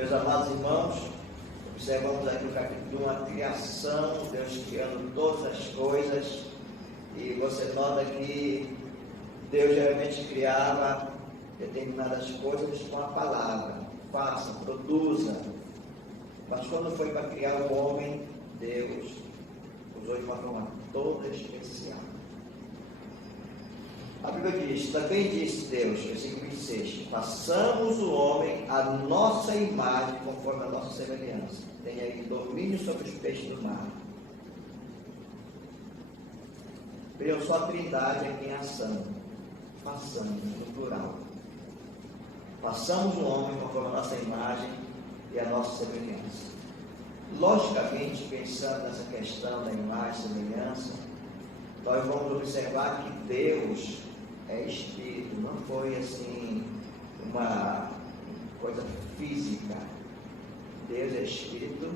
Meus amados irmãos, observamos aqui o capítulo 1, a criação, Deus criando todas as coisas, e você nota que Deus geralmente criava determinadas coisas com a palavra, faça, produza, mas quando foi para criar o homem, Deus usou de uma forma toda especial. A Bíblia diz, também disse Deus, versículo 26, façamos o homem à nossa imagem, conforme a nossa semelhança. Tem aí domínio sobre os peixes do mar. Vejam só a Trindade aqui em ação. Façamos, no plural. Façamos o homem conforme a nossa imagem e a nossa semelhança. Logicamente, pensando nessa questão da imagem e semelhança, nós vamos observar que Deus é espírito, não foi assim uma coisa física. Deus é espírito,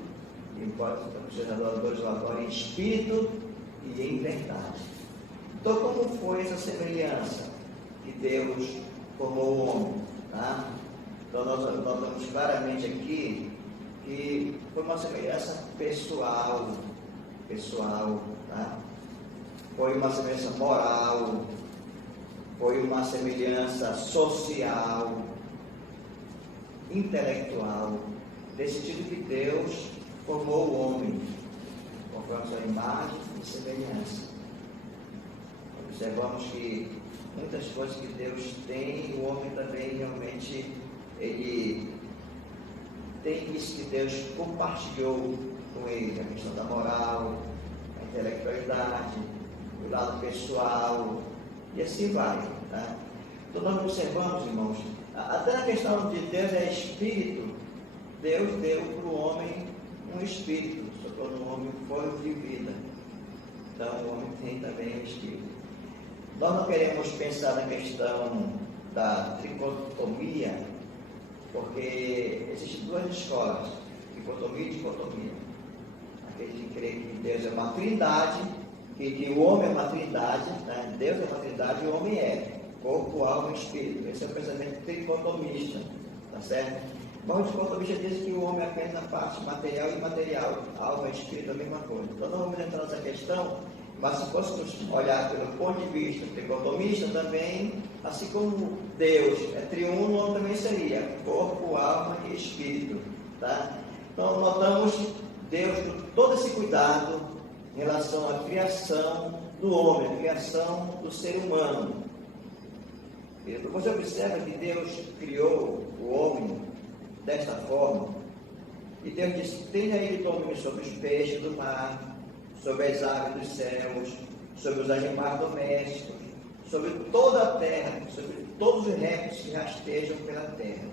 e embora os adoradores o adorem em espírito e em verdade. Então, como foi essa semelhança que Deus formou o homem? Tá? Então, nós notamos claramente aqui que foi uma semelhança pessoal, tá? Foi uma semelhança moral, foi uma semelhança social, intelectual, nesse sentido que Deus formou o homem, conforme a sua imagem e semelhança. Observamos que muitas coisas que Deus tem, o homem também realmente, ele tem isso que Deus compartilhou com ele, a questão da moral, a intelectualidade, o lado pessoal, e assim vai. Tá? Então nós observamos, irmãos, até na questão de Deus é espírito, Deus deu para o homem um espírito, soprou no homem um fôlego de vida. Então o homem tem também um espírito. Nós não queremos pensar na questão da tricotomia, porque existem duas escolas, tricotomia e dicotomia. Aqueles que creem que Deus é uma trindade, que o homem é uma trindade, né? Deus é uma trindade e o homem é corpo, alma e espírito. Esse é o pensamento tricotomista, tá certo? Mas o dicotomista diz que o homem é apenas a parte material e imaterial, alma e espírito é a mesma coisa. Então não vamos entrar nessa questão, mas se fôssemos olhar pelo ponto de vista tricotomista também, assim como Deus é triuno, o homem também seria corpo, alma e espírito, tá? Então notamos Deus com todo esse cuidado em relação à criação do homem, a criação do ser humano. Você observa que Deus criou o homem desta forma, e Deus disse, tenha ele domínio sobre os peixes do mar, sobre as aves dos céus, sobre os animais domésticos, sobre toda a terra, sobre todos os répteis que rastejam pela terra.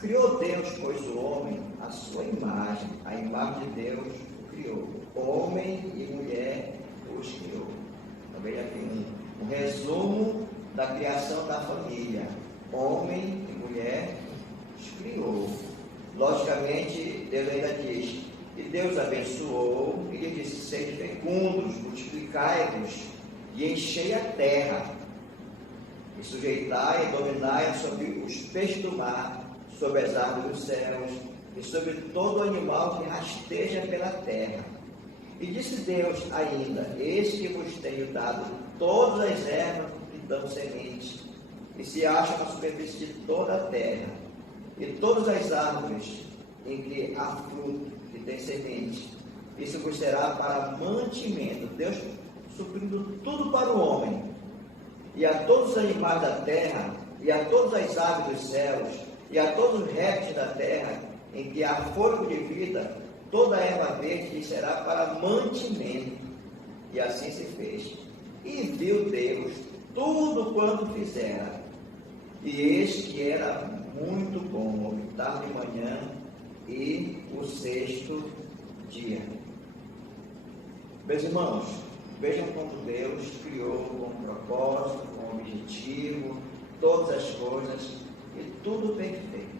Criou Deus, pois, o homem, à sua imagem, a imagem de Deus o criou. Homem e mulher os criou. Também aqui um resumo da criação da família. Homem e mulher os criou. Logicamente, Deus ainda diz que Deus abençoou e lhe disse, sede fecundos, multiplicai-vos e enchei a terra, e sujeitai e dominai sobre os peixes do mar, sobre as aves dos céus, e sobre todo animal que rasteja pela terra. E disse Deus ainda, eis que vos tenho dado todas as ervas que dão semente, e se acham na superfície de toda a terra, e todas as árvores em que há fruto, que tem semente. Isso vos será para mantimento. Deus suprindo tudo para o homem, e a todos os animais da terra, e a todas as aves dos céus, e a todos os répteis da terra, em que há fôlego de vida, toda a erva verde lhe será para mantimento. E assim se fez. E viu Deus tudo quanto fizera, e eis que era muito bom, o tarde de manhã e o sexto dia. Meus irmãos, vejam como Deus criou com um propósito, com um objetivo, todas as coisas, e tudo perfeito,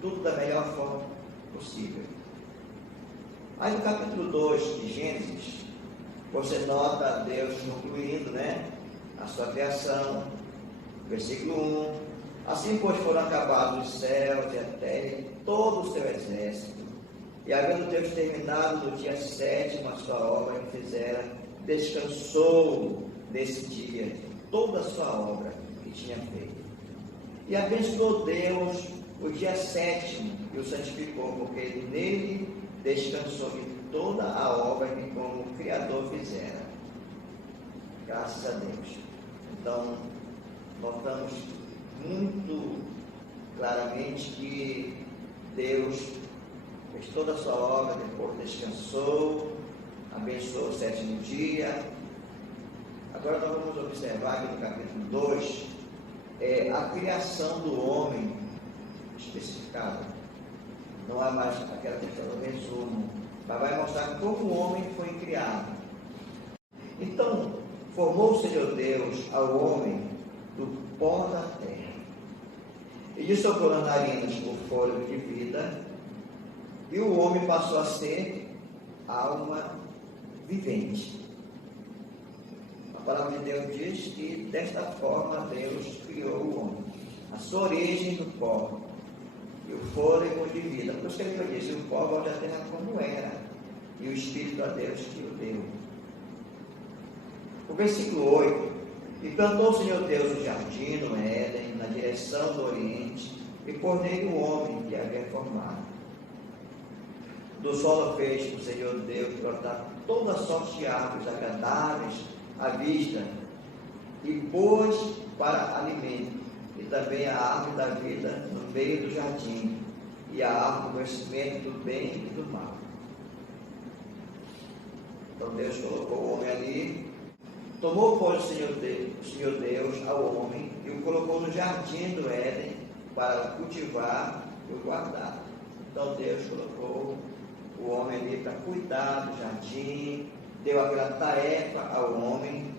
tudo da melhor forma possível. Aí no capítulo 2 de Gênesis, você nota Deus concluindo, a sua criação, versículo 1, Assim, pois, foram acabados os céus e a terra e todo o seu exército. E havendo Deus terminado no dia 7º a sua obra que fizera, descansou nesse dia de toda a sua obra que tinha feito. E abençoou Deus o dia 7º e o santificou, porque nele descansou de toda a obra que como Criador fizera. Graças a Deus. Então, notamos muito claramente que Deus fez toda a sua obra, depois descansou, abençoou o 7º dia. Agora nós vamos observar aqui no capítulo 2, a criação do homem especificada. Não há mais aquela questão do resumo, mas vai mostrar como o homem foi criado. Então, formou o Senhor Deus ao homem do pó da terra, e lhe soprou nas narinas por fôlego de vida, e o homem passou a ser alma vivente. A palavra de Deus diz que desta forma Deus criou o homem, a sua origem do pó e o fôlego de vida. Por isso que ele disse: o pó volta à terra como era, e o Espírito a Deus que o deu. O versículo 8: e plantou o Senhor Deus o jardim no Éden, na direção do Oriente, e por nele o homem que havia formado. Do solo fez o Senhor Deus brotar toda sorte de árvores agradáveis à vista e boas para alimento, e também a árvore da vida no meio do jardim, e a árvore do conhecimento do bem e do mal. Então Deus colocou o homem ali, tomou, pois, o Senhor Deus ao homem e o colocou no jardim do Éden para o cultivar e o guardar. Então Deus colocou o homem ali para cuidar do jardim, deu aquela tarefa ao homem,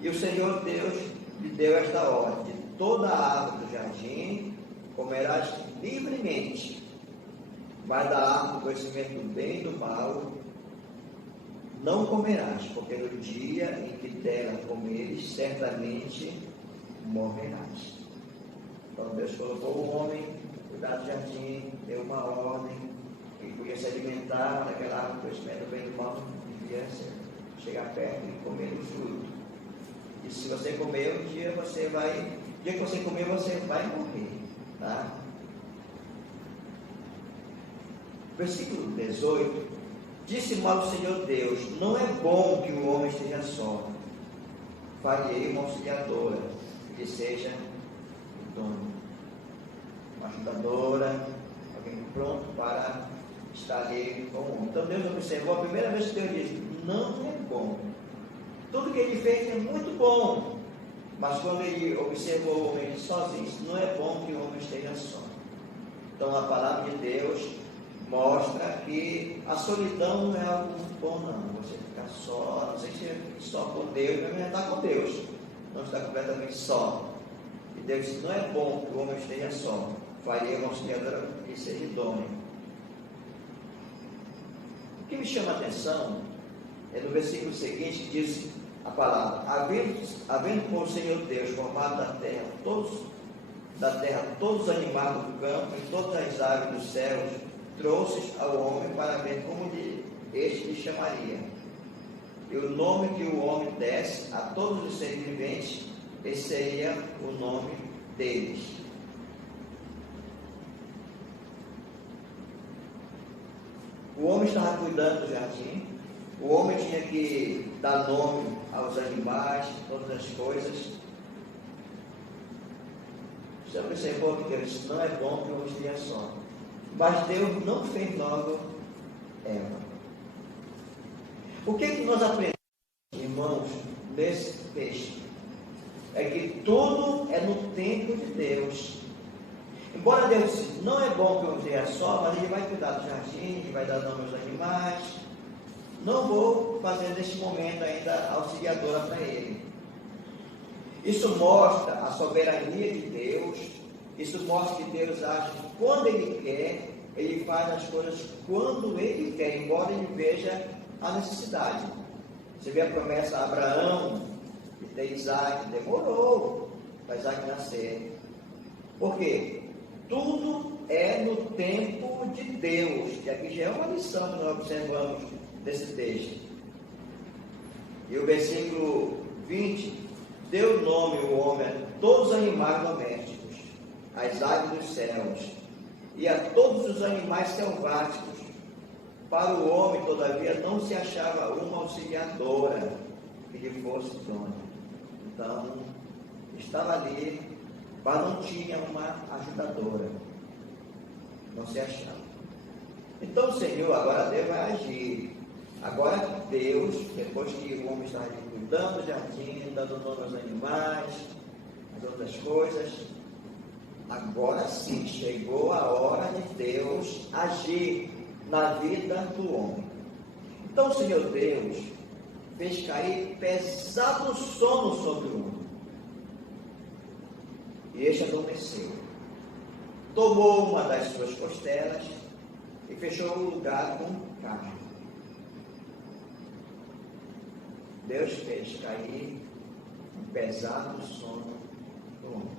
e o Senhor Deus lhe deu esta ordem: de toda a árvore do jardim comerás livremente, mas da árvore do conhecimento do bem e do mal não comerás, porque no dia em que dela comeres, certamente morrerás. Então Deus colocou o homem, cuidar do jardim, deu uma ordem, ele podia se alimentar daquela árvore do conhecimento do bem e do mal, devia chegar perto e comer o fruto. E se você comer, um dia que você comer, você vai morrer. Tá? Versículo 18: disse mal o Senhor Deus: não é bom que o homem esteja só, farei uma auxiliadora, que seja idônea, uma ajudadora, alguém pronto para estar ali com o homem. Então Deus observou, a primeira vez que Deus disse: não é bom. Tudo que ele fez é muito bom, mas quando ele observou o homem sozinho, não é bom que o homem esteja só. Então a palavra de Deus mostra que a solidão não é algo muito bom, não. Você ficar só, não sei se é só com Deus, mas não está com Deus, não está completamente só. E Deus disse: não é bom que o homem esteja só, faria uma auxiliadora que seja idônea. O que me chama a atenção é no versículo seguinte, que diz a palavra: havendo por o Senhor Deus formado da terra todos os animais do campo e todas as aves dos céus, trouxe ao homem para ver como este lhe chamaria. E o nome que o homem desse a todos os seres viventes, esse seria o nome deles. O homem estava cuidando do jardim, o homem tinha que dar nome aos animais, todas as coisas. Você observou que Deus disse: não é bom que o homem esteja só. Mas Deus não fez logo Eva. O que nós aprendemos, irmãos, nesse texto? É que tudo é no tempo de Deus. Embora Deus disse: não é bom que eu esteja só, mas Ele vai cuidar do jardim, Ele vai dar nome aos animais. Não vou fazer neste momento ainda auxiliadora para Ele. Isso mostra a soberania de Deus. Isso mostra que Deus age quando Ele quer, Ele faz as coisas quando Ele quer, embora Ele veja a necessidade. Você vê a promessa a Abraão de ter Isaac, demorou para Isaac nascer. Porque tudo é no tempo de Deus, que aqui já é uma lição que nós observamos desse texto. E o versículo 20, deu nome o homem a todos os animais domésticos, às aves dos céus, e a todos os animais selváticos. Para o homem, todavia, não se achava uma auxiliadora que lhe fosse idônea. Então, estava ali, mas não tinha uma ajudadora. Não se achava. Então o Senhor, agora Deus vai agir. Agora Deus, depois que o homem estava cuidando do jardim, dando nome aos animais, as outras coisas, agora sim chegou a hora de Deus agir na vida do homem. Então o Senhor Deus fez cair pesado sono sobre o homem. E este adormeceu. Tomou uma das suas costelas e fechou o lugar com carne. Deus fez cair um pesado sono no homem.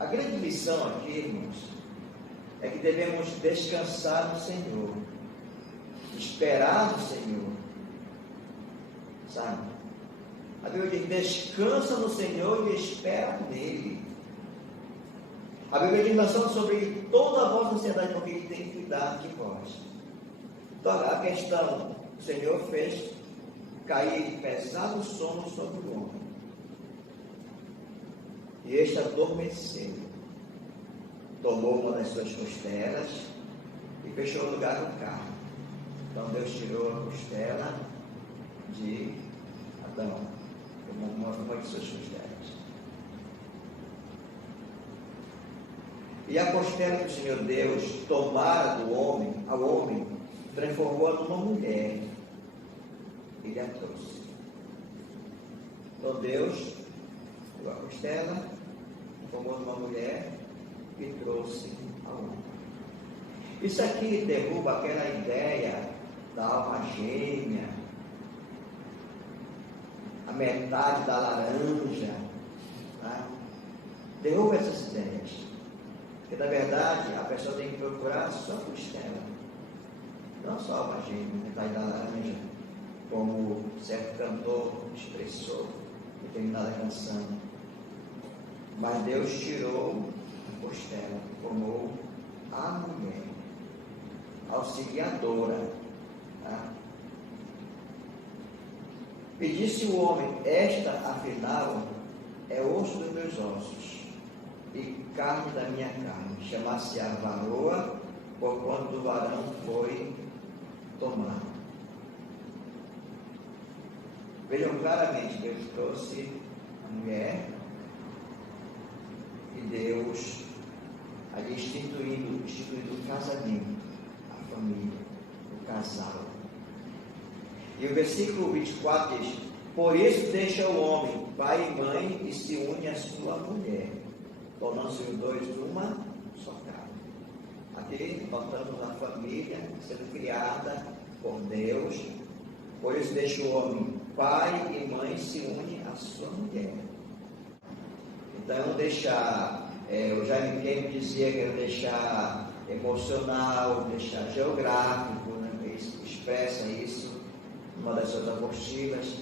A grande lição aqui, irmãos, é que devemos descansar no Senhor, esperar no Senhor, sabe? A Bíblia diz: descansa no Senhor e espera nele. A Bíblia diz: nós somos sobre toda a vossa ansiedade, porque Ele tem cuidado de vós. Então a questão, o Senhor fez cair pesado sono sobre o homem, e este adormeceu. Tomou uma das suas costelas e fechou o lugar com carne. Então Deus tirou a costela de Adão, uma de suas costelas. E a costela que o Senhor Deus tomara do homem, ao homem, transformou-a numa mulher. Ele a trouxe. Então Deus pegou a costela, transformou numa mulher e trouxe ao homem. Isso aqui derruba aquela ideia da alma gêmea, a metade da laranja, tá? Derruba essas ideias. Porque na verdade a pessoa tem que procurar só a costela, não só a gêmea, metade da laranja, como certo cantor expressou em determinada canção. Mas Deus tirou a costela, formou a mulher, auxiliadora. Tá? E disse o homem: esta afinal é osso dos meus ossos e carne da minha carne, chamar-se-á varoa, porquanto do varão foi tomado. Vejam claramente, Deus trouxe a mulher e Deus ali instituindo o casamento, a família, o casal. E o versículo 24 diz: por isso deixa o homem pai e mãe e se une à sua mulher, tornando-se os dois uma só carne. Aqui notamos a família sendo criada por Deus. Por isso deixa o homem pai e mãe se une à sua mulher. Então deixar, o Jaime Kemp dizia que era deixar emocional, deixar geográfico, né? Ele expressa isso numa das suas apostilas,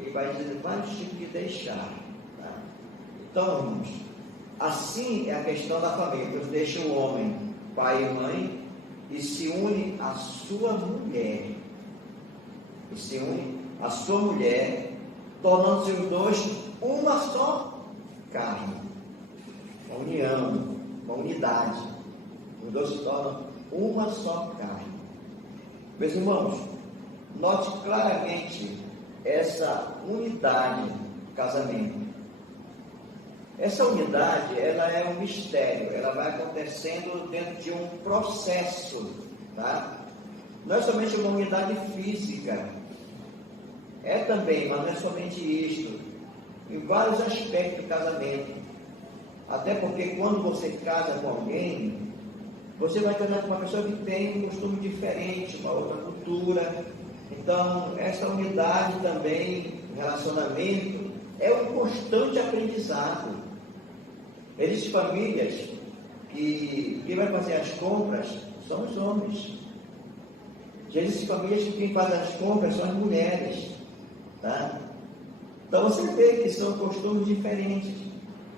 e vai dizer vários tipos de deixar. Tá? Então, irmãos, assim é a questão da família. Deus deixa o homem pai e mãe e se une à sua mulher. E se une à sua mulher, tornando-se os dois uma só carne. Uma união, uma unidade. Os dois se tornam uma só carne. Meus irmãos, note claramente essa unidade do casamento. Essa unidade, ela é um mistério, ela vai acontecendo dentro de um processo, tá? Não é somente uma unidade física, é também, mas não é somente isto, em vários aspectos do casamento. Até porque quando você casa com alguém, você vai casar com uma pessoa que tem um costume diferente, uma outra cultura. Então, essa unidade também, relacionamento, é um constante aprendizado. Existem famílias que quem vai fazer as compras são os homens. Já existem famílias que quem faz as compras são as mulheres. Tá? Então você vê que são costumes diferentes.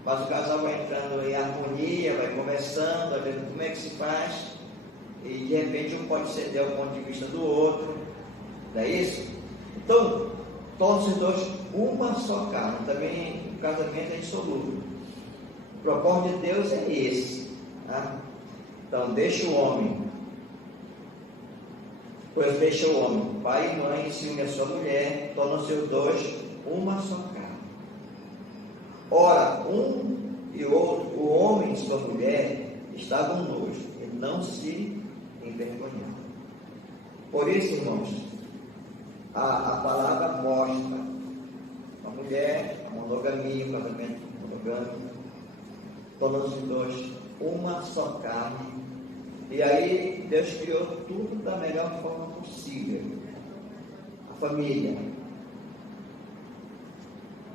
Mas o casal vai entrando em harmonia, vai conversando, vai vendo como é que se faz. E de repente um pode ceder ao ponto de vista do outro. Não é isso? Então, todos os dois, uma só carne. Também o casamento é insolúvel. O propósito de Deus é esse. Tá? Então, deixa o homem. Pois deixa o homem, pai e mãe, se une a sua mulher, tornam-se os dois uma só carne. Ora, um e outro, o homem e sua mulher, estavam nus e não se envergonhavam. Por isso, irmãos, a palavra mostra a mulher, a monogamia, o casamento monogâmico, tornam-se os dois uma só carne. E aí Deus criou tudo da melhor forma possível. A família,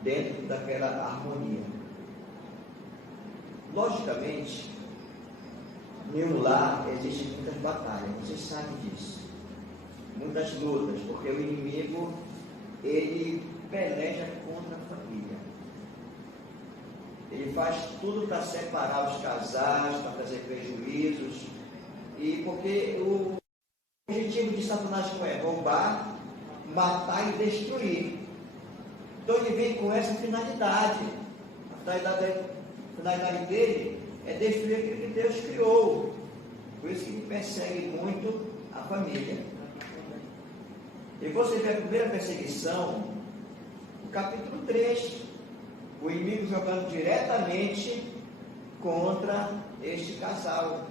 dentro daquela harmonia. Logicamente, em um lar existem muitas batalhas, vocês sabem disso. Muitas lutas, porque o inimigo, ele peleja contra a família. Ele faz tudo para separar os casais, para trazer prejuízos. E porque o objetivo de Satanás é roubar, matar e destruir. Então ele vem com essa finalidade. A finalidade dele é destruir aquilo que Deus criou. Por isso que ele persegue muito a família. E você vê a primeira perseguição, no capítulo 3, o inimigo jogando diretamente contra este casal.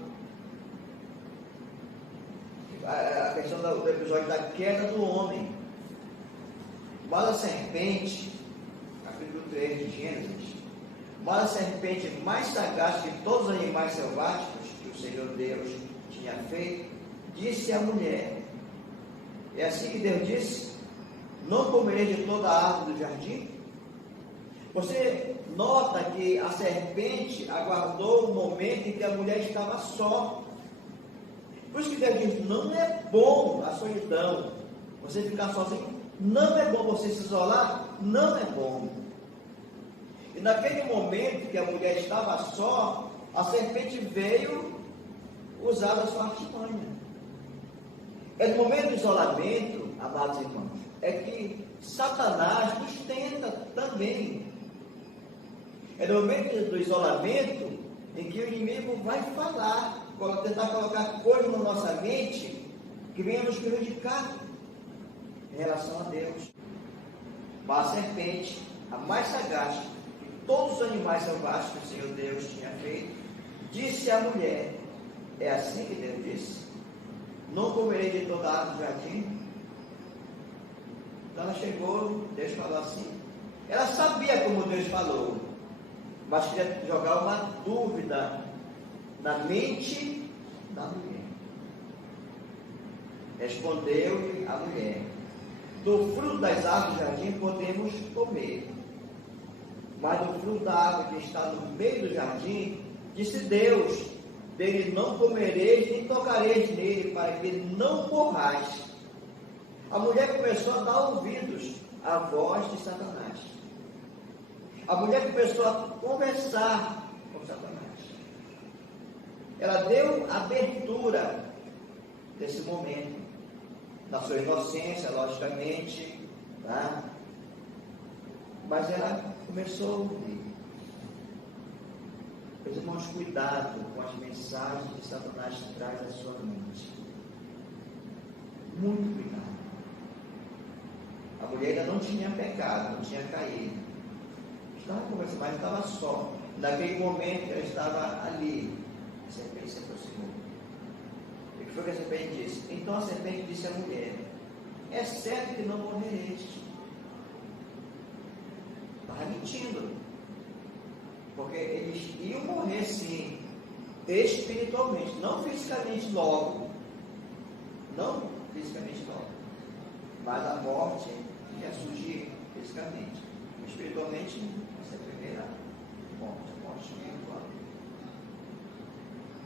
A questão do episódio da queda do homem. Mas a serpente, capítulo 3 de Gênesis, mas a serpente mais sagaz que todos os animais selváticos que o Senhor Deus tinha feito, disse à mulher, é assim que Deus disse, não comerei de toda a árvore do jardim? Você nota que a serpente aguardou o momento em que a mulher estava só. Por isso que Deus diz, não é bom a solidão, você ficar sozinho, não é bom você se isolar, não é bom. E naquele momento que a mulher estava só, a serpente veio usar a sua artimanha. É no momento do isolamento, amados irmãos, é que Satanás nos tenta também. É no momento do isolamento em que o inimigo vai falar, tentar colocar coisas na nossa mente que venha nos prejudicar em relação a Deus. Mas a serpente, a mais sagaz que todos os animais selvagens que o Senhor Deus tinha feito, disse à mulher, é assim que Deus disse, não comerei de toda a árvore do jardim? Então ela chegou, Deus falou assim, ela sabia como Deus falou, mas queria jogar uma dúvida na mente da mulher. Respondeu-lhe a mulher, do fruto das árvores do jardim podemos comer, mas do fruto da árvore que está no meio do jardim, disse Deus, dele não comereis nem tocareis nele, para que não morrais. A mulher começou a dar ouvidos à voz de Satanás. A mulher começou a conversar com Satanás. Ela deu abertura desse momento, na sua inocência, logicamente, tá? Mas ela começou a ouvir. Meus irmãos, cuidado com as mensagens que Satanás traz à sua mente. Muito cuidado. A mulher ainda não tinha pecado, não tinha caído. Estava conversando, mas estava só. Naquele momento ela estava ali. A serpente se aproximou. E o que foi que a serpente disse? Então a serpente disse à mulher, é certo que não morrereis. Estava mentindo. Porque eles iam morrer sim, espiritualmente, não fisicamente logo. Não fisicamente logo. Mas a morte ia surgir fisicamente. Espiritualmente, essa é a primeira morte espiritual.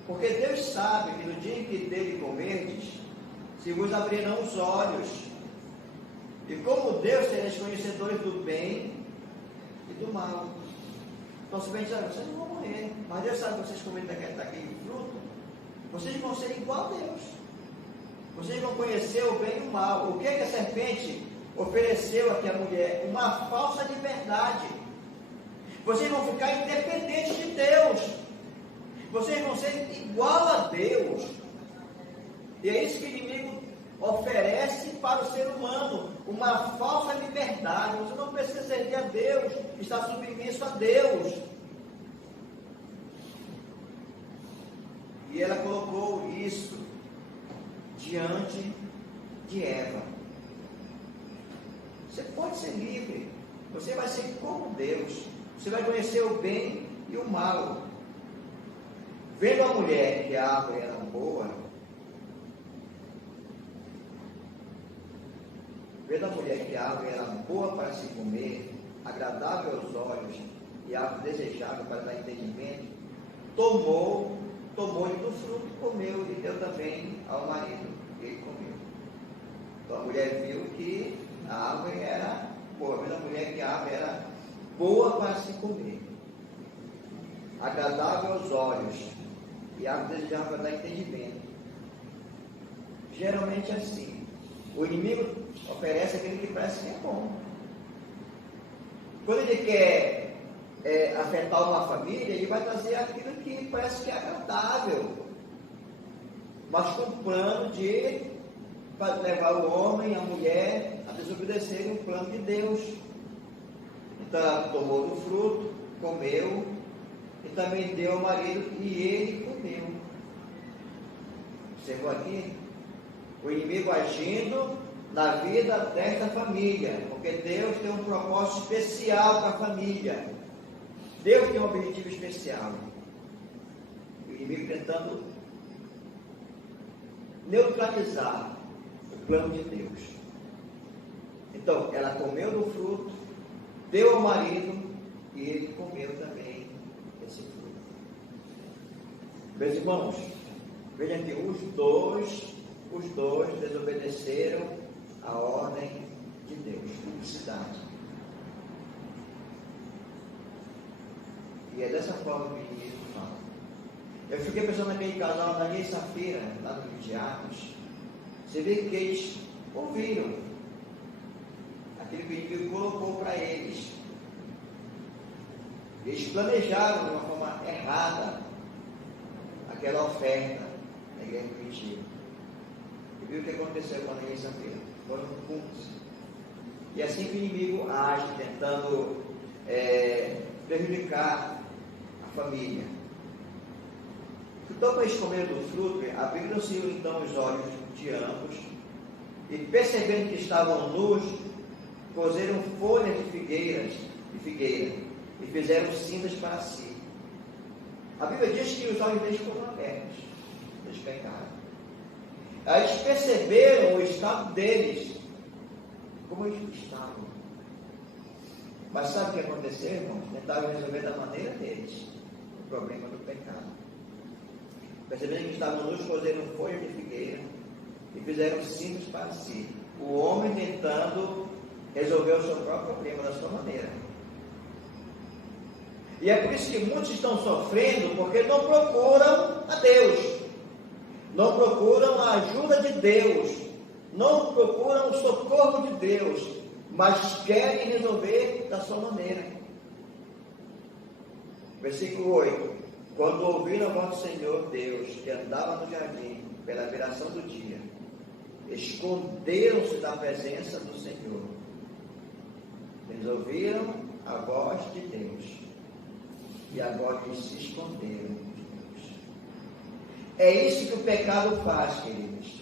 Porque Deus sabe que no dia em que dele comerdes, se vos abrirão os olhos. E como Deus sereis conhecedores do bem e do mal. Então, se bem dizer, vocês não vão morrer. Mas Deus sabe que vocês comerem daquele fruto, vocês vão ser igual a Deus. Vocês vão conhecer o bem e o mal. O que a serpente ofereceu aqui à mulher? Uma falsa liberdade. Vocês vão ficar independentes de Deus. Vocês vão ser igual a Deus. E é isso que o inimigo oferece para o ser humano. Uma falsa liberdade. Você não precisa servir a Deus. Está submisso a Deus. E ela colocou isso diante de Eva. Você pode ser livre. Você vai ser como Deus. Você vai conhecer o bem e o mal. Vendo a mulher que a árvore era boa, para se comer, agradável aos olhos e árvore desejável para dar entendimento, tomou-lhe do fruto e comeu, e deu também ao marido, e ele comeu. Então a mulher viu que a árvore era boa, vendo a mulher que a árvore era boa para se comer, agradável aos olhos, e árvore desejável para dar entendimento. Geralmente é assim. O inimigo oferece aquilo que parece que é bom. Quando ele quer afetar uma família, ele vai trazer aquilo que parece que é agradável, mas com o plano de levar o homem e a mulher a desobedecerem o plano de Deus. Então ela tomou do fruto, comeu, e também deu ao marido, e ele comeu. Observou aqui? O inimigo agindo na vida desta família, porque Deus tem um propósito especial para a família. Deus tem um objetivo especial. O inimigo tentando neutralizar o plano de Deus. Então, ela comeu do fruto, deu ao marido, e ele comeu também esse fruto. Meus irmãos, vejam que os dois desobedeceram a ordem de Deus, publicidade. E é dessa forma que o inimigo fala. Eu fiquei pensando naquele casal, Daniel e Safira, lá no livro de Atos. Você vê que eles ouviram aquilo que o inimigo colocou para eles. Eles planejaram de uma forma errada aquela oferta da igreja primitiva. E viu o que aconteceu com Daniel e Safira? Foram juntos. E assim que o inimigo age, tentando prejudicar a família. Então, quando eles comeram do fruto, abriram-se então os olhos de ambos, e percebendo que estavam nus, cozeram folhas de figueira, e fizeram cinzas para si. A Bíblia diz que os olhos deles foram abertos, eles pecaram. Aí eles perceberam o estado deles, como eles estavam. Mas sabe o que aconteceu, irmãos? Tentaram resolver da maneira deles o problema do pecado. Perceberam que estavam nus, cozeram folhas de figueira e fizeram cinzas para si. O homem tentando resolver o seu próprio problema da sua maneira. E é por isso que muitos estão sofrendo, porque não procuram a Deus, não procuram a ajuda de Deus, não procuram o socorro de Deus, mas querem resolver da sua maneira. Versículo 8: quando ouviram a voz do Senhor Deus, que andava no jardim pela viração do dia, esconderam-se da presença do Senhor. Eles ouviram a voz de Deus, e agora eles se esconderam de Deus. É isso que o pecado faz, queridos.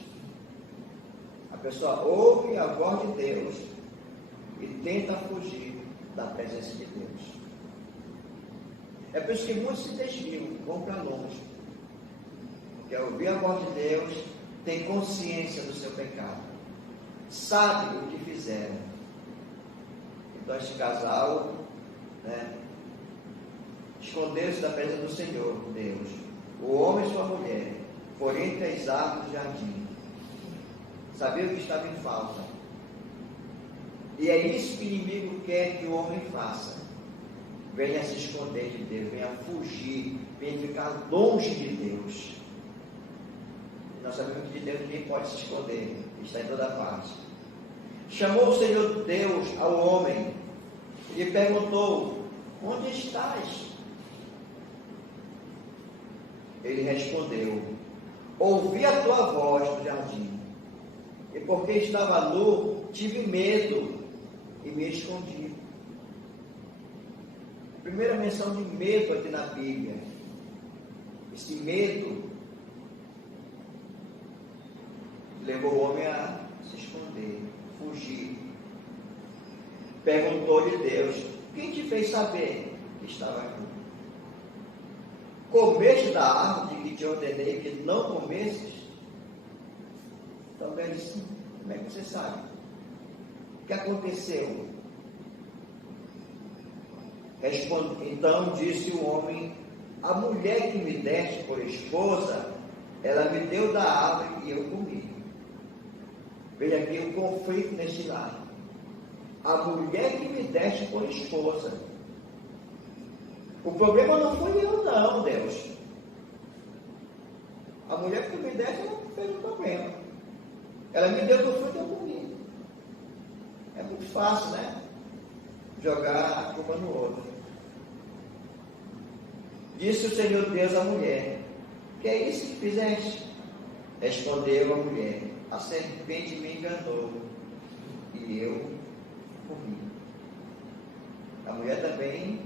A pessoa ouve a voz de Deus e tenta fugir da presença de Deus. É por isso que muitos se desviam, vão para longe. Porque ao ouvir a voz de Deus, tem consciência do seu pecado, sabe o que fizeram, Então esse casal, né, escondeu-se da presença do Senhor, Deus, o homem e sua mulher, por entre as árvores do jardim. Sabia que estava em falta. E é isso que o inimigo quer que o homem faça. Venha se esconder de Deus, venha fugir, venha ficar longe de Deus. Nós sabemos que de Deus ninguém pode se esconder, está em toda parte. Chamou o Senhor Deus ao homem e lhe perguntou: onde estás? Ele respondeu: ouvi a tua voz no jardim, e porque estava nu, tive medo e me escondi. Primeira menção de medo aqui na Bíblia. Esse medo levou o homem a se esconder, fugir. Perguntou-lhe Deus: quem te fez saber que estava aqui? Comeste da árvore que te ordenei que não comesses? Então Deus disse: como é que você sabe? O que aconteceu? Então disse o homem: a mulher que me deste por esposa, ela me deu da árvore e eu comi. Veja aqui o conflito neste lado. A mulher que me deste por esposa. O problema não foi eu não, Deus. A mulher que me deste, ela fez um problema. Ela me deu do fruto e eu comi. É muito fácil, né? Jogar a culpa no outro. Disse o Senhor Deus à mulher: que é isso que fizeste? Respondeu a mulher: a serpente me enganou e eu comi. A mulher também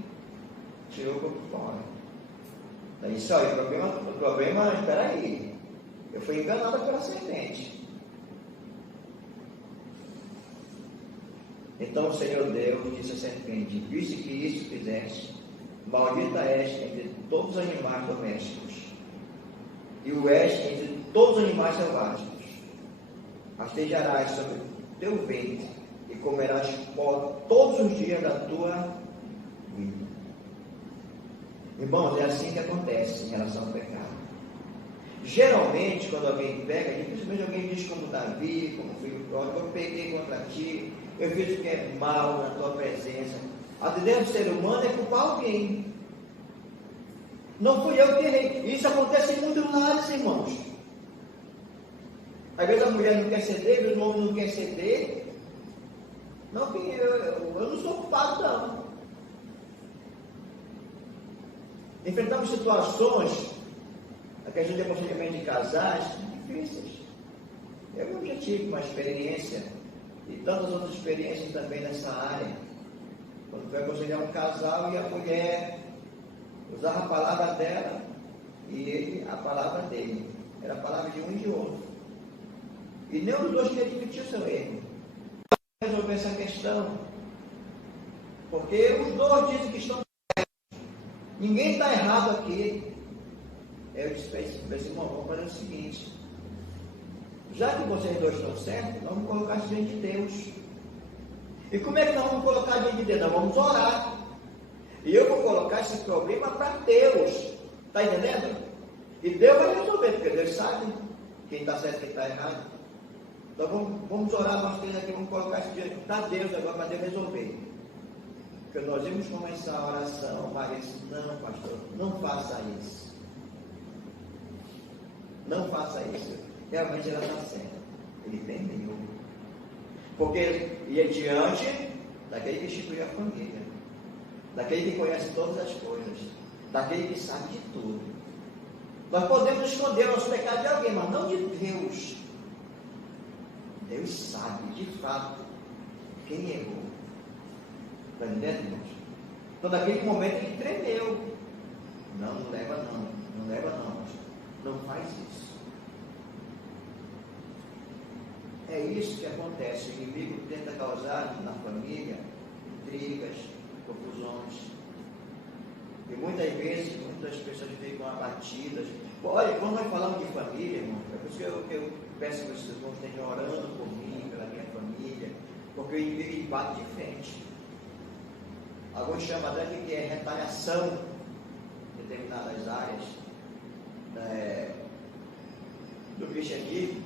tirou o corpo fora. Daí disse: olha, o problema, espera aí, eu fui enganada pela serpente. Então o Senhor Deus disse à serpente: visto que isso fizeste, maldita és entre todos os animais domésticos, e o és entre todos os animais selváticos. Rastejarás sobre o teu ventre, e comerás pó todos os dias da tua vida. Irmãos, é assim que acontece em relação ao pecado. Geralmente, quando alguém pega, dificilmente alguém diz como Davi, como filho pródigo: eu pequei contra ti, eu fiz o que é mal na tua presença. A tendência do ser humano é culpar alguém. Não fui eu que errei. Isso acontece em muitos lares, irmãos. Às vezes a mulher não quer ceder, o homem não quer ceder. Não, eu não sou culpado, não. Enfrentamos situações, a questão de aconselhamento de casais, difíceis. Eu já tive uma experiência, e tantas outras experiências também nessa área. Quando foi aconselhar um casal e a mulher usava a palavra dela e ele a palavra dele. Era a palavra de um e de outro. E nenhum dos dois queria admitir o seu erro. Resolver essa questão. Porque os dois dizem que estão certos. Ninguém está errado aqui. Eu disse para esse irmão: vamos fazer o seguinte. Já que vocês dois estão certos, vamos colocar isso diante de Deus. E como é que nós vamos colocar diante de Deus? Nós vamos orar. E eu vou colocar esse problema para Deus. Está entendendo? E Deus vai resolver, porque Deus sabe quem está certo e quem está errado. Então vamos orar nós três aqui, vamos colocar isso diante de Deus agora para Deus resolver. Porque nós vamos começar a oração, Maria disse: não, pastor, não faça isso. Não faça isso. Realmente ela está certa. Ele entendeu. Porque ia diante daquele que instituiu a família, daquele que conhece todas as coisas, daquele que sabe de tudo. Nós podemos esconder o nosso pecado de alguém, mas não de Deus. Deus sabe, de fato, quem errou. Está entendendo, irmãos? Então, naquele momento, ele tremeu. Não leva não. Não leva não. Não faz isso. É isso que acontece. O inimigo tenta causar na família intrigas, confusões. E muitas vezes, muitas pessoas ficam abatidas. Olha, quando nós falamos de família, irmão, é por isso que eu peço que os irmãos estejam orando por mim, pela minha família, porque o inimigo bate de frente. Alguns chamam até que é retaliação em determinadas áreas do cristianismo.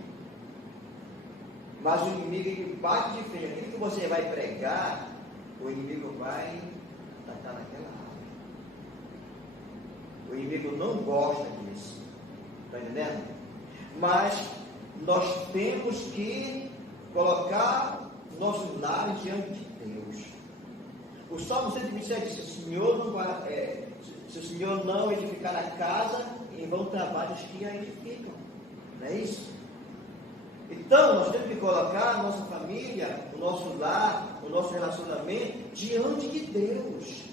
Mas o inimigo, ele bate de frente. Aquilo que você vai pregar, o inimigo vai atacar naquela área. O inimigo não gosta disso. Está entendendo? Mas nós temos que colocar nosso lar diante de Deus. O Salmo 127 diz: se o Senhor não edificar a casa, em vão trabalhos que a edificam. Não é isso? Então, nós temos que colocar a nossa família, o nosso lar, o nosso relacionamento diante de Deus.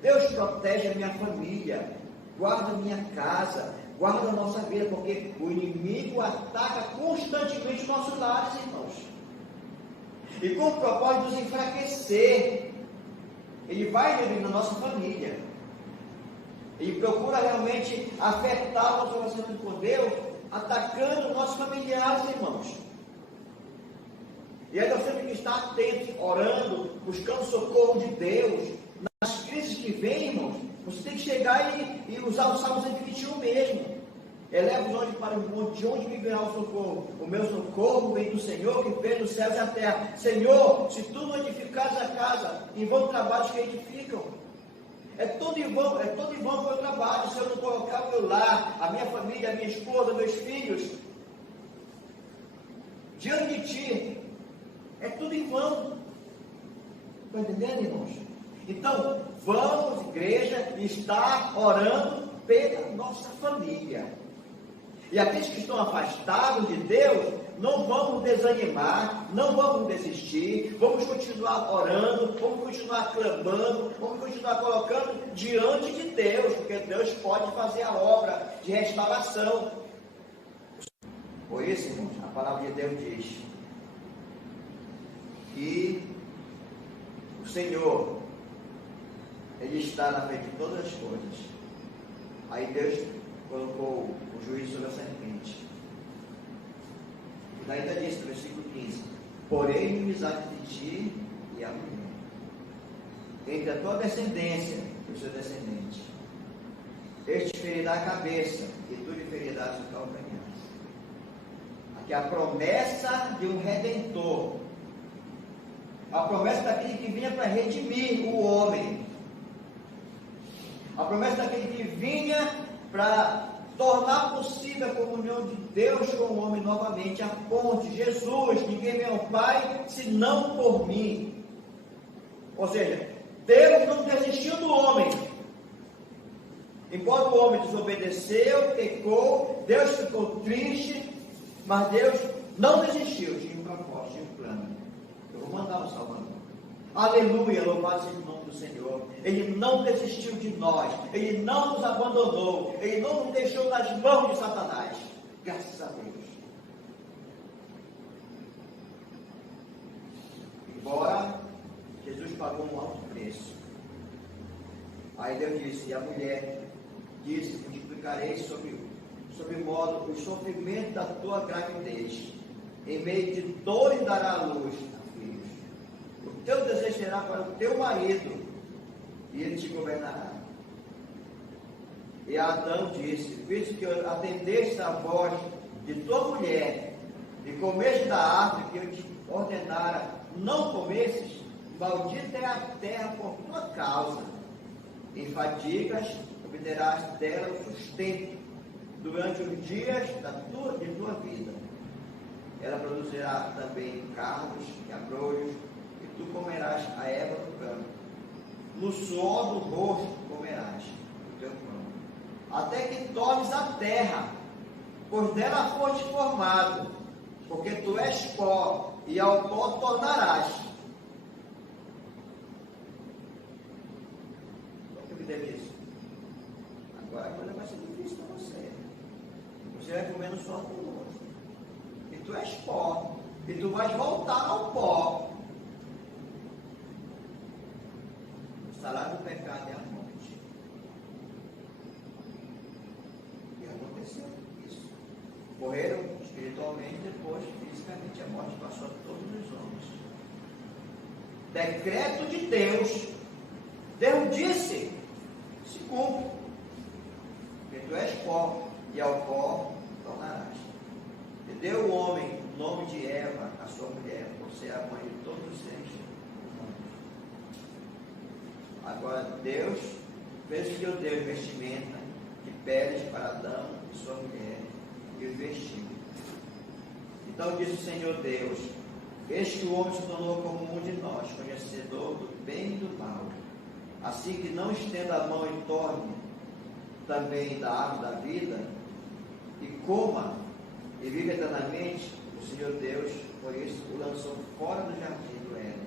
Deus protege a minha família, guarda a minha casa, guarda a nossa vida, porque o inimigo ataca constantemente os nossos lares, irmãos. E com o propósito de nos enfraquecer, ele vai dentro da nossa família. Ele procura realmente afetar o nosso relacionamento com Deus, atacando os nossos familiares, irmãos. E aí nós temos que estar atentos, orando, buscando socorro de Deus. Nas crises que vêm, irmãos, você tem que chegar e usar o Salmo 121 mesmo. Eleva os olhos para o monte, de onde me virá o socorro? O meu socorro vem do Senhor, que fez os céus e a terra. Senhor, se tu não edificares a casa, em vão trabalhos que edificam. É todo em vão o meu trabalho, se eu não colocar o meu lar, a minha família, a minha esposa, meus filhos, diante de ti, é tudo em vão. Está entendendo, irmãos? Então, vamos, igreja, estar orando pela nossa família. E aqueles que estão afastados de Deus, não vamos desanimar, não vamos desistir, vamos continuar orando, vamos continuar clamando, vamos continuar colocando diante de Deus, porque Deus pode fazer a obra de restauração. Por isso, irmãos, a palavra de Deus diz que o Senhor, Ele está na frente de todas as coisas. Aí Deus colocou o juízo sobre a serpente. E ainda diz no versículo 15: porém, inimizade de ti e a mulher, entre a tua descendência e o seu descendente. Este ferirá a cabeça, e tu lhe ferirás o calcanhar. Aqui a promessa de um redentor, a promessa daquele que vinha para redimir o homem, a promessa daquele que vinha para tornar possível a comunhão de Deus com o homem novamente, a ponte, Jesus, ninguém vem ao Pai, senão por mim. Ou seja, Deus não desistiu do homem. Embora o homem desobedeceu, pecou, Deus ficou triste, mas Deus não desistiu de um propósito, de um plano. Eu vou mandar um Salvador. Aleluia, louvado seja o nome do Senhor. Ele não desistiu de nós, Ele não nos abandonou, Ele não nos deixou nas mãos de Satanás. Graças a Deus. Embora Jesus pagou um alto preço. Aí Deus disse, e a mulher disse, multiplicarei sobre modo o sofrimento da tua gravidez. Em meio de dores dará a luz a filhos. O teu desejo será para o teu marido, e ele te governará. E Adão disse, visto que atendeste a voz de tua mulher, e comeste da árvore que eu te ordenara, não comesses, maldita é a terra por tua causa. Em fadigas obterás dela o sustento durante os dias de tua vida. Ela produzirá também cardos e abrolhos, e tu comerás a erva do campo. No suor do rosto comerás o teu pão, até que tornes a terra, pois dela foste formado, porque tu és pó, e ao pó tornarás. O que me deve isso? Agora a coisa vai ser difícil para você. Você vai comer no suor do rosto. E tu és pó. E tu vais voltar ao pó. O salário do pecado é a morte. E aconteceu isso. Morreram espiritualmente, depois fisicamente. A morte passou a todos os homens. Decreto de Deus Deus disse, se cumpre, porque tu és pó, e ao pó tornarás. E deu o homem o nome de Eva, a sua mulher, por ser a mãe de todos os seres humanos. Agora Deus fez que eu dei vestimenta de peles para Adão e sua mulher, e o vestiu. Então disse o Senhor Deus: eis que o homem se tornou como um de nós, conhecedor do bem e do mal. Assim que não estenda a mão e torne também da árvore da vida, e coma e vive eternamente. O Senhor Deus, por isso, o lançou fora do jardim do Éden,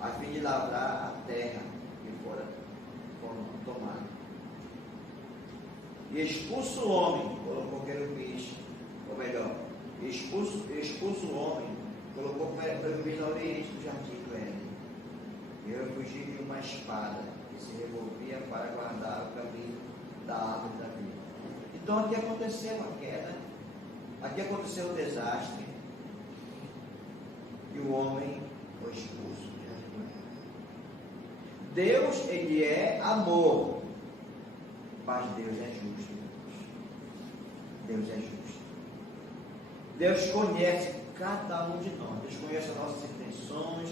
a fim de lavrar a terra que fora tomada. E expulso o homem, colocou querubins, ou melhor, expulso o homem, colocou querubins ao oriente do jardim do Éden. E eu fugi de uma espada que se revolvia para guardar o caminho da árvore da vida. Então aqui aconteceu a queda, aqui aconteceu o desastre, e o homem foi expulso do jardim do Éden. Deus, ele é amor, mas Deus é justo. Deus é justo. Deus conhece cada um de nós. Deus conhece as nossas intenções,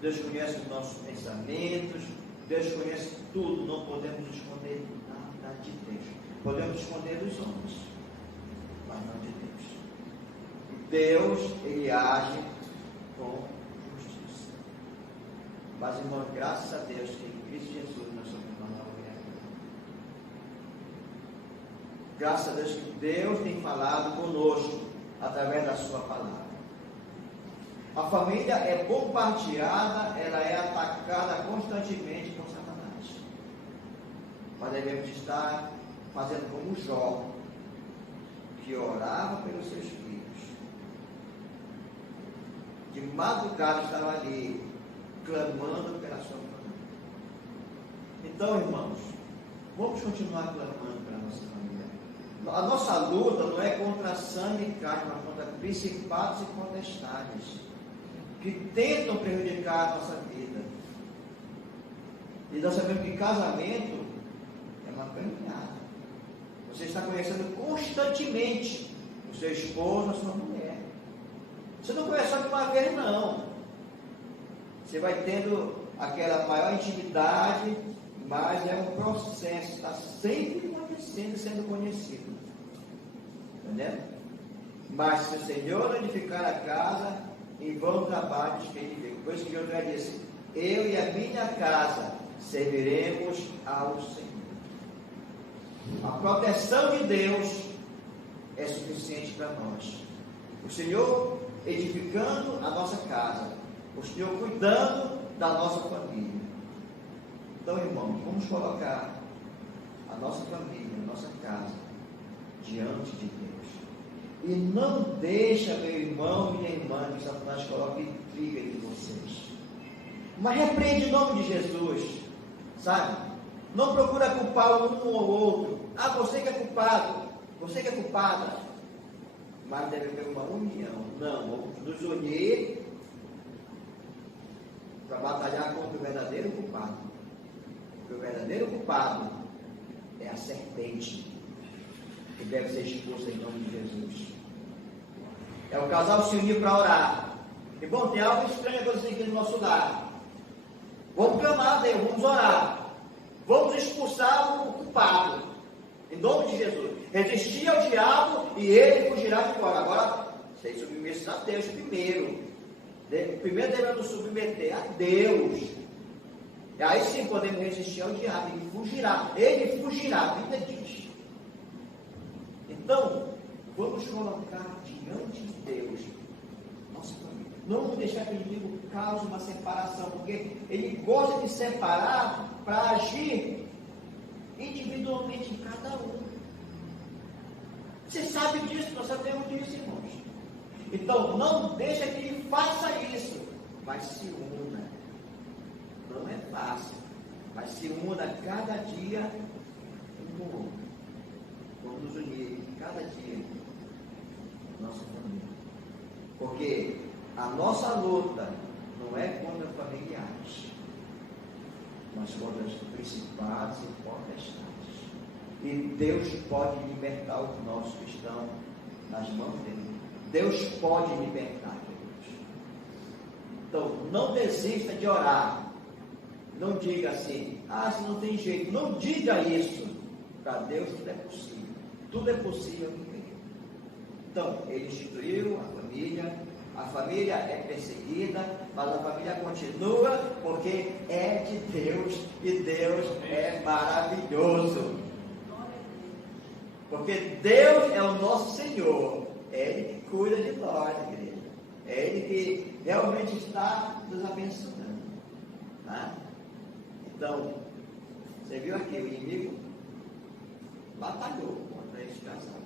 Deus conhece os nossos pensamentos, Deus conhece tudo. Não podemos esconder nada de Deus. Podemos esconder dos homens, mas não de Deus. Deus, ele age com justiça. Mas, irmão, graças a Deus que em Cristo Jesus nós somos uma nova criatura. Graças a Deus que Deus tem falado conosco através da sua palavra. A família é bombardeada, ela é atacada constantemente por Satanás. Mas devemos estar fazendo como Jó, que orava pelos seus filhos. De madrugada estava ali, clamando pela sua família. Então, irmãos, vamos continuar clamando pela nossa família. A nossa luta não é contra sangue e carne, mas contra principados e potestades que tentam prejudicar a nossa vida. E nós sabemos que casamento é uma caminhada. Você está conhecendo constantemente o seu esposo, a sua mulher. Você não conhece só de uma vez, não. Você vai tendo aquela maior intimidade, mas é um processo, está sempre acontecendo, sendo conhecido. Entendeu? Mas se o Senhor edificar a casa, em vão trabalhos que ele fez. Por isso que Josué disse: eu e a minha casa serviremos ao Senhor. A proteção de Deus é suficiente para nós. O Senhor edificando a nossa casa, o Senhor cuidando da nossa família. Então, irmãos, vamos colocar a nossa família, a nossa casa diante de Deus. E não deixa, meu irmão e minha irmã, que Satanás coloque intriga entre vocês. Mas repreende em nome de Jesus, sabe? Não procura culpar um ou outro. Ah, você que é culpado, você que é culpada. Mas deve haver uma união. Não, vamos nos unir para batalhar contra o verdadeiro culpado. Porque o verdadeiro culpado é a serpente, que deve ser expulsa em nome de Jesus. É o casal se unir para orar. E bom, tem algo estranho acontecendo aqui no nosso lar. Vamos clamar a Deus, vamos orar. Vamos expulsar o culpado, em nome de Jesus. Resistir ao diabo e ele fugirá de fora. Agora, vocês submetem a Deus primeiro. Primeiro devemos submeter a Deus. E aí sim podemos resistir ao diabo. Ele fugirá. Ele fugirá, a Bíblia diz. Então, vamos colocar diante de Deus nossa família. Não vamos deixar que o inimigo cause uma separação, porque ele gosta de separar para agir individualmente em cada um. Você sabe disso, nós sabemos disso, irmãos. Então, não deixa que ele faça isso, mas se una. Não é fácil, mas se una cada dia um com o outro. Vamos nos unir cada dia nossa família. Porque a nossa luta não é contra familiares. mas contra os principados e potestades. E Deus pode libertar os nossos que estão nas mãos dele. Deus pode libertar, queridos. Então, não desista de orar. Não diga assim, se não tem jeito. Não diga isso. Para Deus tudo é possível. Tudo é possível em Ele. Então, Ele instituiu a família é perseguida, mas a família continua porque é de Deus e Deus é maravilhoso. Porque Deus é o nosso Senhor, é Ele que cuida de nós, igreja. É Ele que realmente está nos abençoando. Tá? Então, você viu aqui, o inimigo batalhou contra esse casal.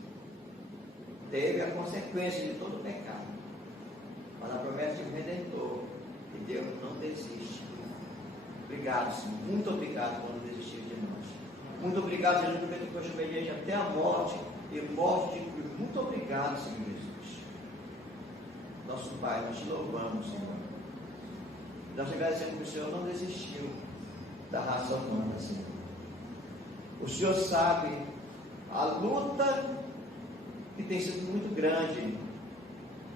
Teve a consequência de todo o pecado. Mas a promessa de um Redentor, que Deus não desiste. Obrigado, Senhor. Muito obrigado por não desistir de nós. Muito obrigado, Jesus, porque tu foste obediente até a morte e morte de cruz. Muito obrigado, Senhor Jesus. Nosso Pai, nós te louvamos, Senhor. Nós te agradecemos que o Senhor não desistiu da raça humana, Senhor. O Senhor sabe a luta que tem sido muito grande.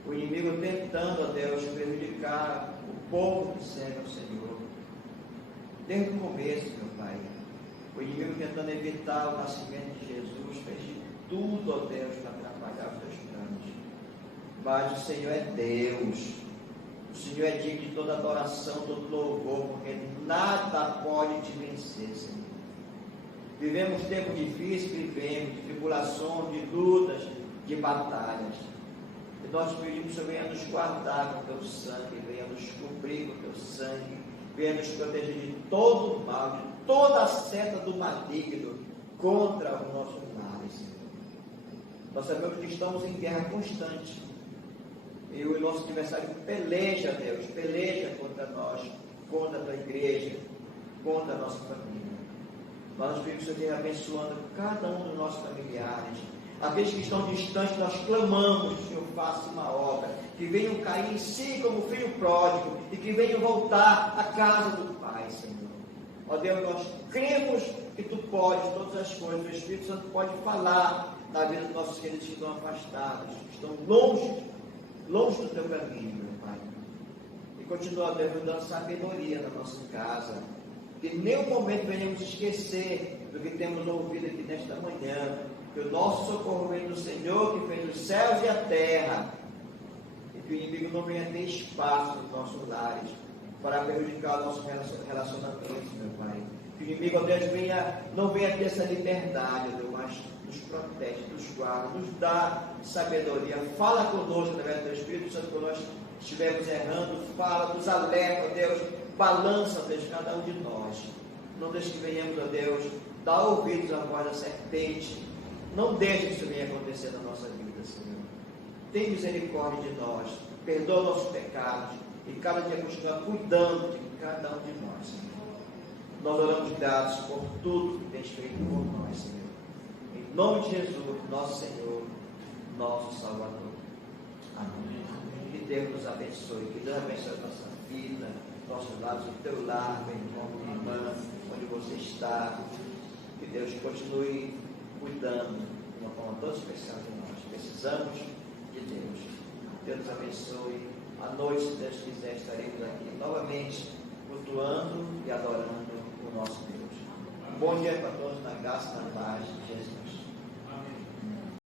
O inimigo tentando, ó Deus, prejudicar o povo que serve ao Senhor. Desde o começo, meu Pai. O inimigo tentando evitar o nascimento de Jesus, fez de tudo, ó Deus, para atrapalhar os teus planos. Mas o Senhor é Deus. O Senhor é digno de toda adoração, todo louvor, porque nada pode te vencer, Senhor. Vivemos tempos difíceis, vivemos de tribulações, de lutas, de batalhas. E nós pedimos que o Senhor venha nos guardar com o teu sangue, venha nos cobrir com o teu sangue, venha nos proteger de todo o mal, de toda a seta do maligno contra os nossos lares, Senhor. Nós sabemos que estamos em guerra constante. E o nosso adversário peleja, Deus, peleja contra nós, contra a tua igreja, contra a nossa família. Mas nós pedimos que o Senhor venha abençoando cada um dos nossos familiares. Aqueles que estão distantes, nós clamamos que o Senhor faça uma obra, que venham cair em si como filho pródigo, e que venham voltar à casa do Pai, Senhor. Ó Deus, nós cremos que Tu podes todas as coisas, o Espírito Santo pode falar na vida dos nossos queridos que estão afastados, que estão longe do Teu caminho, meu Pai. E continua, Deus, dando sabedoria na nossa casa, que em nenhum momento venhamos esquecer do que temos ouvido aqui nesta manhã, que o nosso socorro vem do Senhor, que fez os céus e a terra, e que o inimigo não venha ter espaço nos nossos lares, para prejudicar os nossos relacionamentos, meu Pai. Que o inimigo, ó Deus, não venha ter essa liberdade, Deus, mas nos protege, nos guarda, nos dá sabedoria. Fala conosco através do Teu Espírito Santo, quando nós estivermos errando, fala, nos alerta, ó Deus, balança, ó Deus, cada um de nós. Não deixe que venhamos, ó Deus, dar ouvidos à voz da serpente. Não deixe que isso venha acontecer na nossa vida, Senhor. Tem misericórdia de nós, perdoa nossos pecados, e cada dia continua cuidando de cada um de nós, Senhor. Nós oramos gratos por tudo que tens feito por nós, Senhor. Em nome de Jesus, nosso Senhor, nosso Salvador. Amém. Que Deus nos abençoe, que Deus abençoe a nossa vida, nossos lares, o teu lar, meu irmão, minha irmã, onde você está. Que Deus continue cuidando de uma forma tão especial de nós. Precisamos de Deus. Deus nos abençoe. À noite, se Deus quiser, estaremos aqui novamente cultuando e adorando o nosso Deus. Um bom dia para todos, na graça e na paz de Jesus.